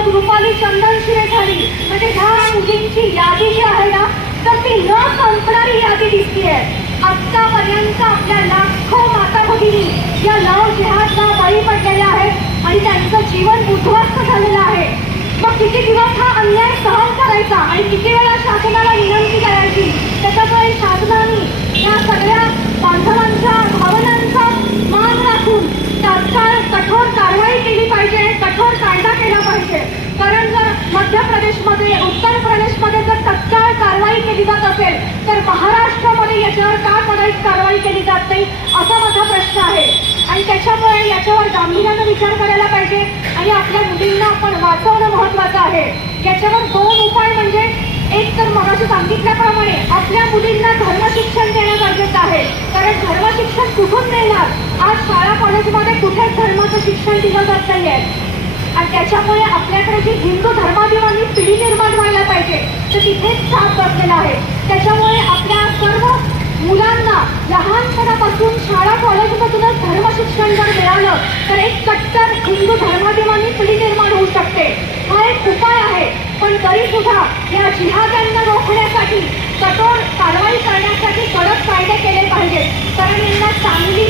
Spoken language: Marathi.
जर रुपाली चंदनशिरे झाली. म्हणजे ह्या मुलींची यादी जी आहे ना तर ती न संपणारी यादी दिसतीये. आत्तापर्यंत आपल्या लाखो माता भगिनी या लव जिहादला बळी पडलेल्या आहेत आणि त्यांचं जीवन उद्ध्वस्त झालेलं आहे. मग किती दिवस हा अन्याय सहन करायचा आणि किती वेळा शासनाला विनंती करायची? त्याच्यामुळे शासनाने या सगळ्या बांधवांच्या भावनांचा मान राखून तात्काळ कठोर कारवाई केली पाहिजे कठोर कायदा केला पाहिजे कारण जर मध्य प्रदेशमध्ये उत्तर प्रदेशमध्ये जर तत्काळ कारवाई केली जात असेल तर महाराष्ट्रामध्ये याच्यावर का कडक कारवाई केली जात नाही असा माझा प्रश्न आहे. आणि त्याच्यामुळे याच्यावर गांभीर्यानं विचार करायला पाहिजे आणि आपल्या मुलींना आपण वाचवणं महत्वाचं आहे. याच्यावर दोन उपाय म्हणजे एक तर मगाशी सांगितल्याप्रमाणे आपल्या मुलींना धर्मशिक्षण देणं गरजेचं आहे. कारण धर्मशिक्षण कुठून मिळणार? आज शाळा कॉलेजमध्ये कुठेच धर्माचं शिक्षण दिलं जात नाही आहे आणि त्याच्यामुळे आपल्याकडे जी हिंदू धर्माभिमानी पिढी निर्माण व्हायला पाहिजे तर तिथेच साथ बसलेला आहे. त्याच्यामुळे आपल्या सर्व मुलांना लहानपणापासून शाळा कॉलेजमधूनच धर्मशिक्षण जर मिळालं तर एक कट्टर हिंदू धर्माभिमानी पिढी निर्माण होऊ शकते. हा एक उपाय आहे. पण तरी सुद्धा या जिहाद्यांना रोखण्यासाठी कठोर कारवाई करण्यासाठी कडक कायदे केले पाहिजेत. कारण यांना चांगली